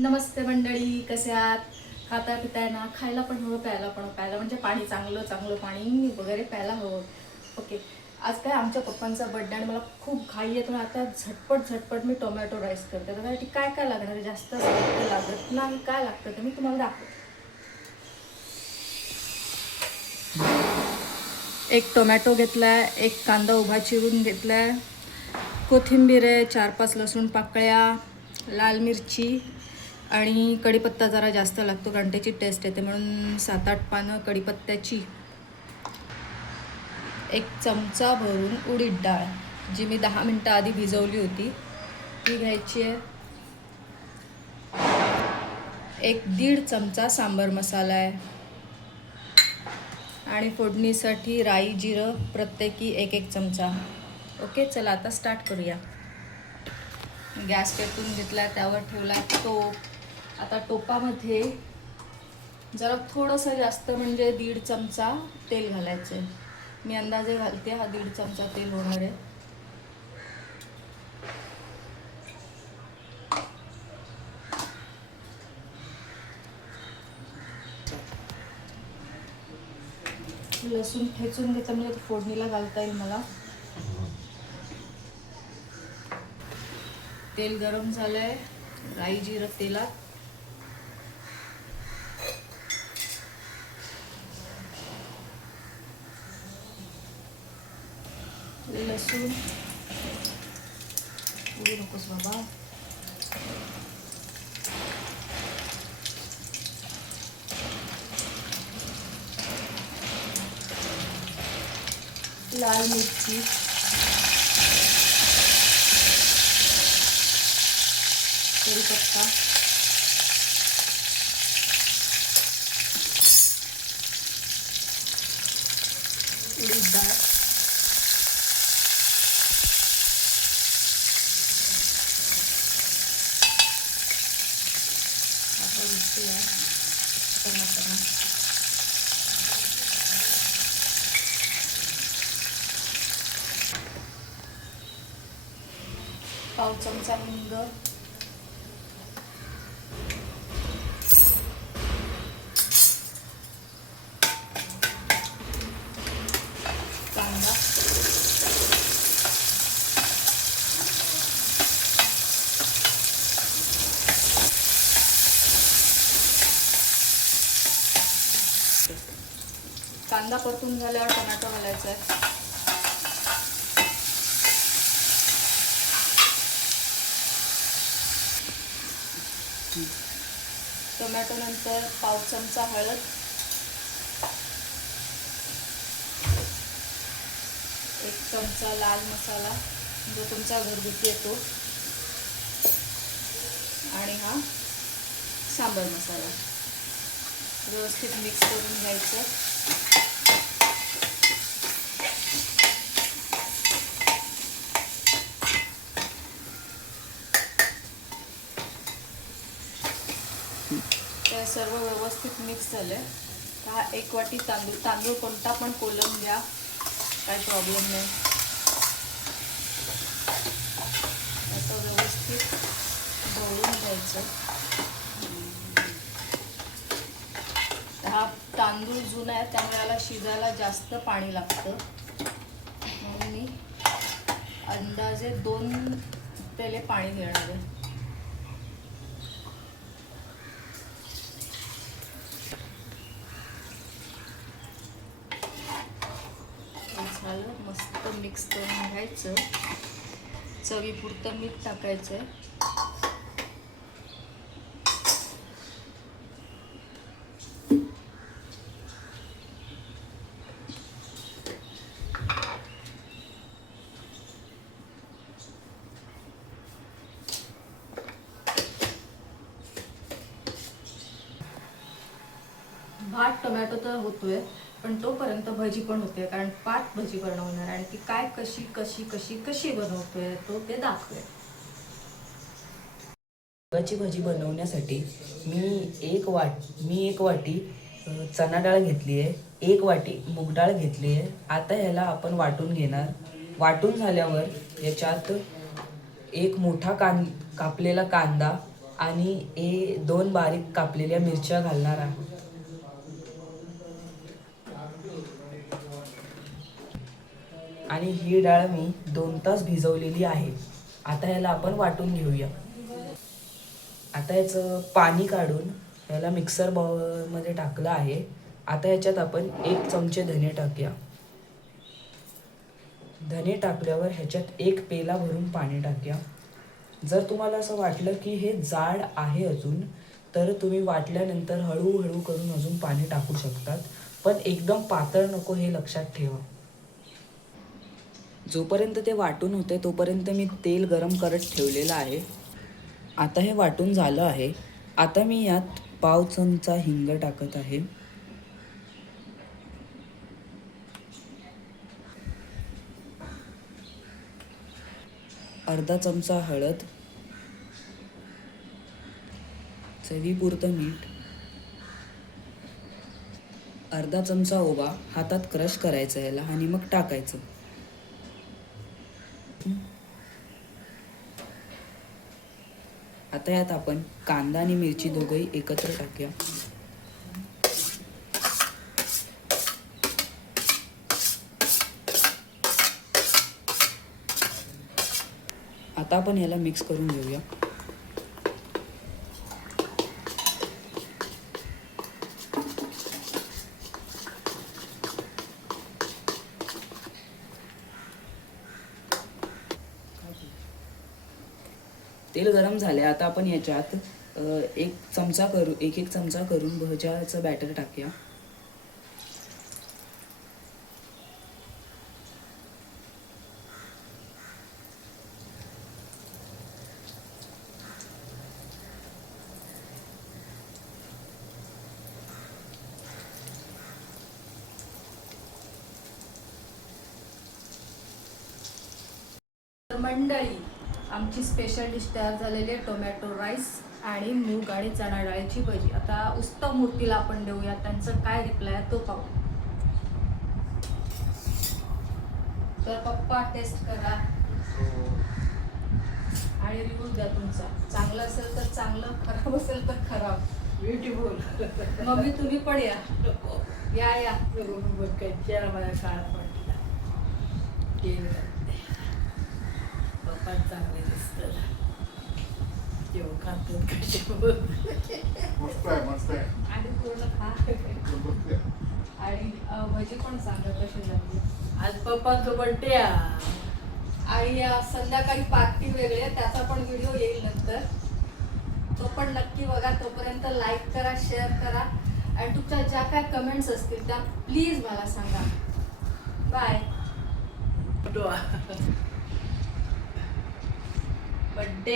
नमस्ते मंडळी, कसे आहात? खाता पिताय ना? खायला पण हवं, प्यायला पण हवं. प्यायला म्हणजे पाणी, चांगलं चांगलं पाणी वगैरे प्यायला हवं. ओके. आज काय आमच्या पप्पांचा बर्थडे आणि मला खूप घाई आहे, तर आता झटपट मी टोमॅटो राईस करते. त्यासाठी काय काय लागणार आहे? जास्त साहित्य लागत नाही. काय लागतं ते मी तुम्हाला दाखवते. एक टोमॅटो घेतलाय, एक कांदा उभा चिरून घेतलाय, कोथिंबीर आहे, 4-5 लसूण पाकळ्या, लाल मिरची आणि कढीपत्ता जरा जास्त लागतो कारण त्याची टेस्ट येते, म्हणून 7-8 पानं कढीपत्त्याची. एक चमचा भरून उडीद डाळ, जी मी 10 मिनटं आधी भिजवली होती, ती घ्यायची आहे. 1-1.5 चमचा सांबार मसाला आहे आणि फोडणीसाठी राई जिरं प्रत्येकी 1-1 चमचा. ओके, चला आता स्टार्ट करूया. गॅस पेटवून घेतला, त्यावर ठेवला टोप. आता टोपामध्ये जरा थोडंसं जास्त म्हणजे 1.5 चमचा तेल घालायचं आहे. मी अंदाजे घालते, हा 1.5 चमचा तेल होणार आहे. लसूण ठेचून घेतलं म्हणजे फोडणीला घालता येईल मला. तेल गरम झालंय, राई जिरं तेलात. लसूण उडू नकोस बाबा. लाल मिरची, कढीपत्ता, उडीद डाळ, पाव चमचा हिंग, कांदा, कांदा परतून झाल्यावर टोमॅटो घालायचा आहे. टोमॅटो नंतर पाव चमचा हळद, 1 चमचा लाल मसाला जो तुमचा घरगुती येतो, आणि हा सांबार मसाला व्यवस्थित मिक्स करून घ्यायचं. ते सर्व व्यवस्थित मिक्स झाले. हा 1 वाटी तांदूळ कोणता पण कोलम घ्या, काही प्रॉब्लेम नाही. असं व्यवस्थित ढवळून घ्यायचं. हा तांदूळ जुना आहे, त्यामुळे याला शिजायला जास्त पाणी लागतं, म्हणून मी अंदाजे 2 पेले पाणी घेणार आहे. झालं, मस्त मिक्स करून घ्यायचं. चवीपुरतं मीठ टाकायचं आहे. भात टोमॅटो तर होतोय, पण तोपर्यंत भजी पण होते, कारण पाट भजी बनवणार आणि ती काय कशी कशी कशी कशी बनवतोय तो ते दाखवेल. मुगाची भाजी बनवण्यासाठी मी एक वाटी चणा डाळ घेतली आहे, 1 वाटी मूग डाळ घेतली आहे. आता ह्याला आपण वाटून घेणार. वाटून झाल्यावर याच्यात एक मोठा कापलेला कांदा आणि 2 बारीक कापलेल्या मिरच्या घालणार आहोत. आणि ही डाळ मी 2 तास भिजवलेली आहे. आता ह्याला आपण वाटून घेऊया. आता याचं पाणी काढून ह्याला मिक्सर बाउलमध्ये टाकलं आहे. आता याच्यात आपण 1 चमचे धने टाकूया. धने टाकल्यावर ह्याच्यात 1 पेला भरून पाणी टाकूया. जर तुम्हाला असं वाटलं की हे जाड आहे अजून, तर तुम्ही वाटल्यानंतर हळूहळू करून अजून पाणी टाकू शकतात, पण एकदम पातळ नको हे लक्षात ठेवा. जोपर्यंत ते वाटून होते तोपर्यंत मी तेल गरम करत ठेवलेलं आहे. आता हे वाटून झालं आहे. आता मी यात पाव चमचा हिंग टाकत आहे. अर्धा चमचा हळद, चवीपुरतं मीठ, अर्धा चमचा ओवा हातात क्रश करायचं याला आणि मग टाकायचं. आता यात आपण कांदा आणि मिरची दोघंही एकत्र टाकूया. आता आपण याला मिक्स करून घेऊया. तेल गरम झाले. आता आपण याच्यात एक एक चमचा करून भज्याचं बॅटर टाकूया. मंडळी, आमची स्पेशल डिश तयार झालेली आहे, टोमॅटो राईस आणि मूग आणि चणा डाळीची भजी. आता उत्तम मूर्तीला आपण देऊया, त्यांचं काय रिप्लाय आहे तो पाहू. तर पप्पा टेस्ट करा आणि रिव्ह्यू द्या तुमचा. चांगलं असेल तर चांगलं, खराब असेल तर खराब. ब्युटिफुल. मम्मी तुम्ही पण या या. माझ्या काळात पडला पप्पा चांगले दिसतात. जेव्हा खातात मस्त आहे. आणि पूर्ण खा. आणि भजी पण सांगा कशी झाली. आज पप्पांचं बड्डे आणि संध्याकाळी पार्टी वेगळी आहे, त्याचा पण व्हिडिओ येईल नंतर, तो पण नक्की बघा. तोपर्यंत लाईक करा, शेअर करा आणि तुमच्या ज्या काय कमेंट्स असतील त्या प्लीज मला सांगा. बाय. बड्डे.